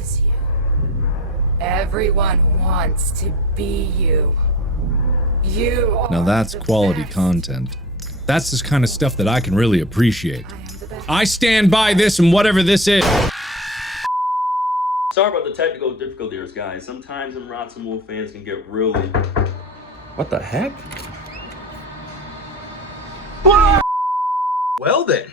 loves you. Everyone wants to be you. You are Now that's the quality best. content. That's the kind of stuff that I can really appreciate. I am the best. I stand by this and whatever this is. Sorry about the technical difficulties, guys. Sometimes them Roxanne Wolf fans can get really... What the heck? Well then,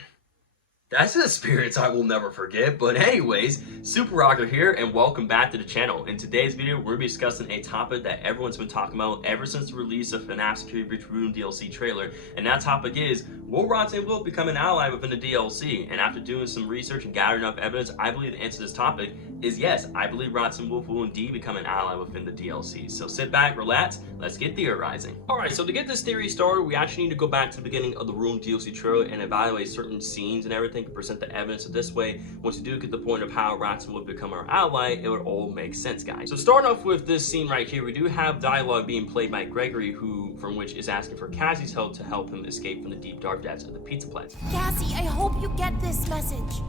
that's an experience I will never forget. But anyways, Super Rocker here, and welcome back to the channel. In today's video, we're going to be discussing a topic that everyone's been talking about ever since the release of FNAF Security Breach Room DLC trailer. And that topic is, will Roxanne Wolf become an ally within the DLC? And after doing some research and gathering enough evidence, I believe the answer to this topic is yes. I believe Roxanne Wolf will indeed become an ally within the DLC. So sit back, relax, let's get theorizing. Alright, so to get this theory started, we actually need to go back to the beginning of the Room DLC trailer and evaluate certain scenes and everything to present the evidence. So this way, once you do get the point of how Roxanne would become our ally, it would all make sense, guys. So starting off with this scene right here, we do have dialogue being played by Gregory, from which is asking for Cassie's help to help him escape from the deep dark depths of the pizza place. Cassie, I hope you get this message.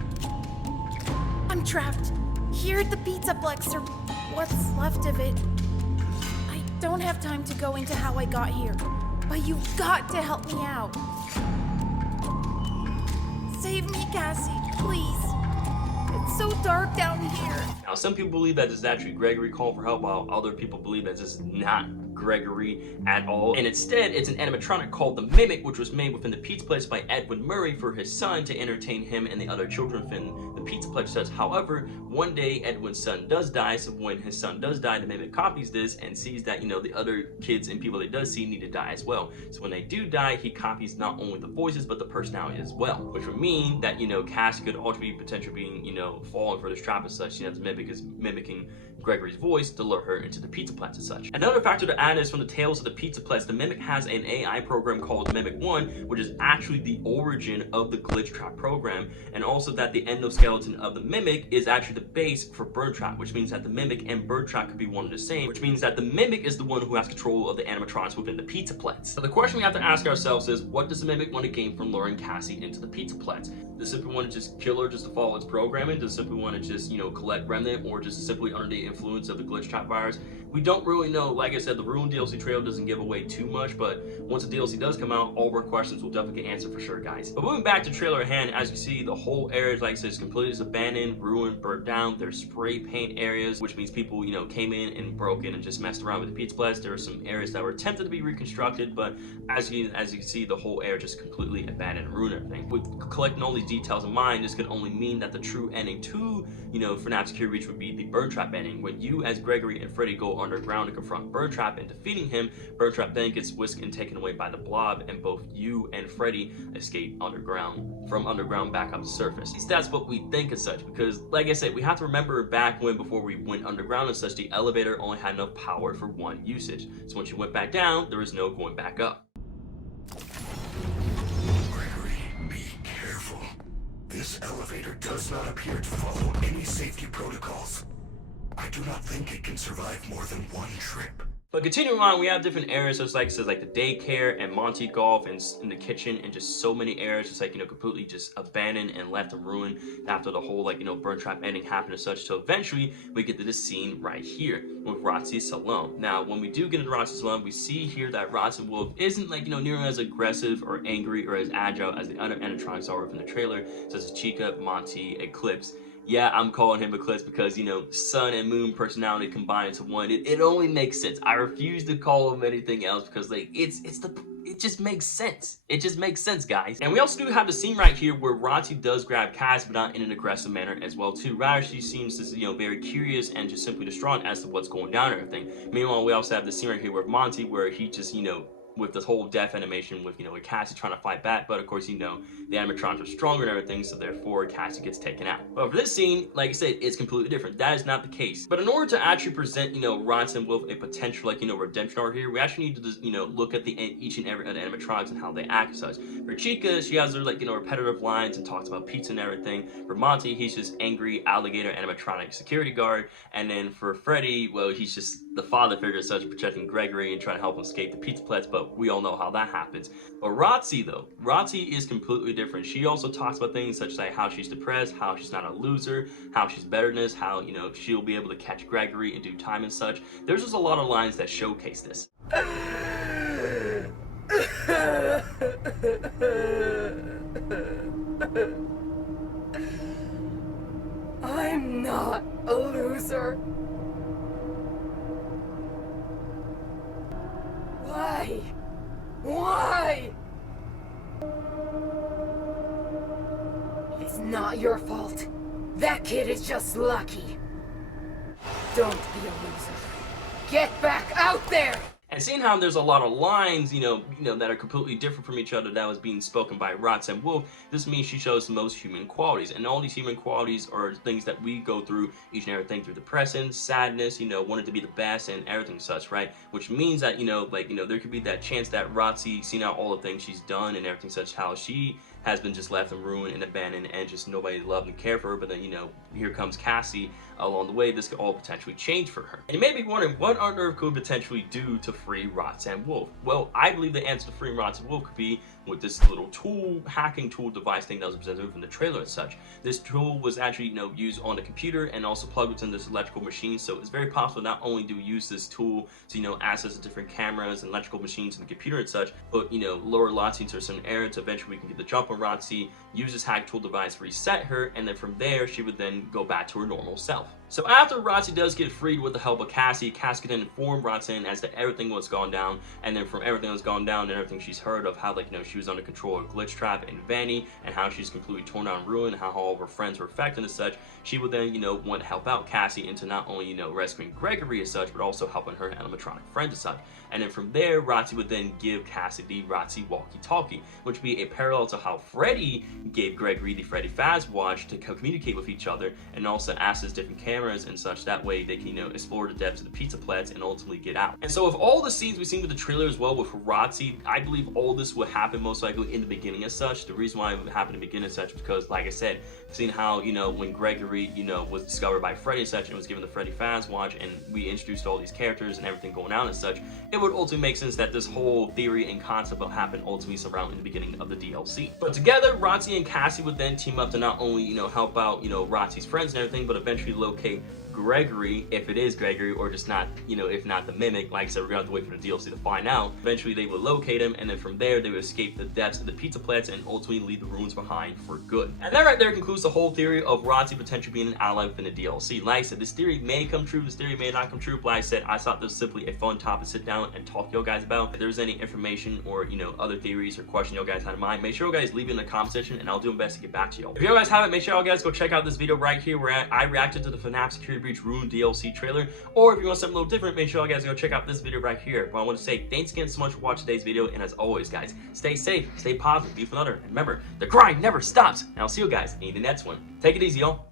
I'm trapped here at the Pizzaplex, or what's left of it. I don't have time to go into how I got here, but you've got to help me out. Save me, Cassie, please. It's so dark down here. Now, some people believe that this is actually Gregory calling for help, while other people believe that this is not Gregory at all, and instead it's an animatronic called the Mimic, which was made within the pizza place by Edwin Murray for his son to entertain him and the other children within the pizza place. Says, however, one day Edwin's son does die, so when his son does die, the Mimic copies this and sees that, you know, the other kids and people that does see need to die as well. So when they do die, he copies not only the voices but the personality as well, which would mean that, you know, Cassie could also be potentially being, you know, falling for this trap as such. You know, the Mimic is mimicking Gregory's voice to lure her into the pizza place as such. Another factor to add is from the Tales of the Pizza Place, the Mimic has an AI program called Mimic 1, which is actually the origin of the glitch trap program, and also that the endoskeleton of the Mimic is actually the base for Bird Trap, which means that the Mimic and Bird Trap could be one and the same, which means that the Mimic is the one who has control of the animatronics within the pizza place. So the question we have to ask ourselves is, what does the Mimic want to gain from luring Cassie into the pizza place? Does it simply want to just kill her just to follow its programming? Does it simply want to just, you know, collect remnant, or just simply under the influence of the glitch trap virus? We don't really know. Like I said, the Ruin DLC trailer doesn't give away too much, but once the DLC does come out, all of our questions will definitely get answered for sure, guys. But moving back to trailer at hand, as you see, the whole area, like I said, is completely abandoned, ruined, burnt down. There's spray paint areas, which means people, you know, came in and broke in and just messed around with the pizza place. There were some areas that were attempted to be reconstructed, but as you can see, the whole area just completely abandoned and ruined everything. With collecting all these details in mind, this could only mean that the true ending to, you know, FNAF Security Breach would be the Bird Trap ending, when you as Gregory and Freddy go underground to confront Bird Trap, and defeating him, Bird Trap then gets whisked and taken away by the blob, and both you and Freddy escape from underground back up to surface. At least that's what we think as such, because like I said, we have to remember back when, before we went underground and such, the elevator only had enough power for one usage. So once you went back down, there was no going back up. Gregory, be careful. This elevator does not appear to follow any safety protocols. I do not think it can survive more than one trip. But continuing on, we have different areas, so it's like, the daycare and Monty Golf and in the kitchen, and just so many areas just like, you know, completely just abandoned and left and ruined after the whole, like, you know, Bird Trap ending happened and such. So eventually we get to this scene right here with Roxy's salon. Now, when we do get into Roxy's salon, we see here that Roxanne Wolf isn't, like, you know, nearly as aggressive or angry or as agile as the other animatronics are within the trailer, such as Chica, Monty, Eclipse. Yeah, I'm calling him Eclipse because, you know, sun and moon personality combined into one. It only makes sense. I refuse to call him anything else because, like, it just makes sense. It just makes sense, guys. And we also do have the scene right here where Roxy does grab Cass, but not in an aggressive manner as well, too. Rather, she seems, you know, very curious and just simply distraught as to what's going down and everything. Meanwhile, we also have the scene right here with Monty where he just, you know, with this whole death animation with, you know, with Cassie trying to fight back, but of course, you know, the animatronics are stronger and everything, so therefore Cassie gets taken out. But for this scene, like I said, it's completely different. That is not the case. But in order to actually present, you know, Roxanne Wolf a potential, like, you know, redemption arc here, we actually need to just, you know, look at each and every other animatronics and how they act and such. For Chica, she has her, like, you know, repetitive lines and talks about pizza and everything. For Monty, he's just angry alligator animatronic security guard. And then for Freddy, well, he's just the father figure as such, protecting Gregory and trying to help him escape the pizza plants, but we all know how that happens. But Roxy though, Roxy is completely different. She also talks about things such as like how she's depressed, how she's not a loser, how she's better than this, how, you know, she'll be able to catch Gregory in due time and such. There's just a lot of lines that showcase this. I'm not a loser. Why? Why? It's not your fault. That kid is just lucky. Don't be a loser. Get back out there! And seeing how there's a lot of lines, you know, that are completely different from each other that was being spoken by Roxanne Wolf, this means she shows the most human qualities. And all these human qualities are things that we go through each and everything through depression, sadness, you know, wanting to be the best and everything such, right? Which means that, you know, like, you know, there could be that chance that Roxy, seeing out all the things she's done and everything such, how she has been just left and ruined and abandoned and just nobody loved and cared for her. But then, you know, here comes Cassie along the way. This could all potentially change for her. And you may be wondering, what on earth could potentially do to free Roxanne Wolf? Well, I believe the answer to freeing Roxanne Wolf could be with this little tool, hacking tool device thing that was presented from the trailer and such. This tool was actually, you know, used on the computer and also plugged within this electrical machine. So it's very possible not only do we use this tool to, you know, access the different cameras and electrical machines in the computer and such, but, you know, lower Roxy to a certain area to eventually we can get the jump on Roxy, use this hack tool device, reset her, and then from there she would then go back to her normal self. So after Roxy does get freed with the help of Cassie, Cassie can inform Roxanne as to everything what's gone down, and then from everything that's gone down and everything she's heard of how, like, you know, she was under control of Glitch Trap and Vanny, and how she's completely torn down and ruined, how all of her friends were affected and such, she would then, you know, want to help out Cassie into not only, you know, rescuing Gregory as such, but also helping her animatronic friends as such. And then from there, Roxy would then give Cassie the Roxy walkie-talkie, which would be a parallel to how Freddy gave Gregory the Freddy Faz watch to communicate with each other, and also access different cameras and such. That way they can, you know, explore the depths of the pizza plants and ultimately get out. And so with all the scenes we've seen with the trailer as well with Roxy, I believe all this would happen most likely in the beginning as such. The reason why it would happen in the beginning as such is because, like I said, seeing how, you know, when Gregory, you know, was discovered by Freddy and such and was given the Freddy Faz watch, and we introduced all these characters and everything going on and such, it would ultimately make sense that this whole theory and concept will happen ultimately surrounding the beginning of the DLC. But together, Roxy and Cassie would then team up to not only, you know, help out, you know, Roxy's friends and everything, but eventually locate Gregory, if it is Gregory, or just not, you know, if not the Mimic. Like I said, we're gonna have to wait for the DLC to find out. Eventually they would locate him, and then from there they would escape the depths of the pizza plants and ultimately leave the ruins behind for good. And that right there concludes the whole theory of Roxy potentially being an ally within the DLC. Like I said, this theory may come true, this theory may not come true, but like I said, I thought this was simply a fun topic to sit down and talk to you guys about. If there's any information or, you know, other theories or questions you guys had in mind, make sure you guys leave it in the comment section and I'll do my best to get back to you. If you guys haven't, make sure you guys go check out this video right here where I reacted to the FNAF Security Breach Ruin DLC trailer. Or if you want something a little different, make sure you guys go check out this video right here. But I want to say thanks again so much for watching today's video, and as always guys, stay safe, stay positive, be another, and remember, the grind never stops, and I'll see you guys in the next one. Take it easy, y'all.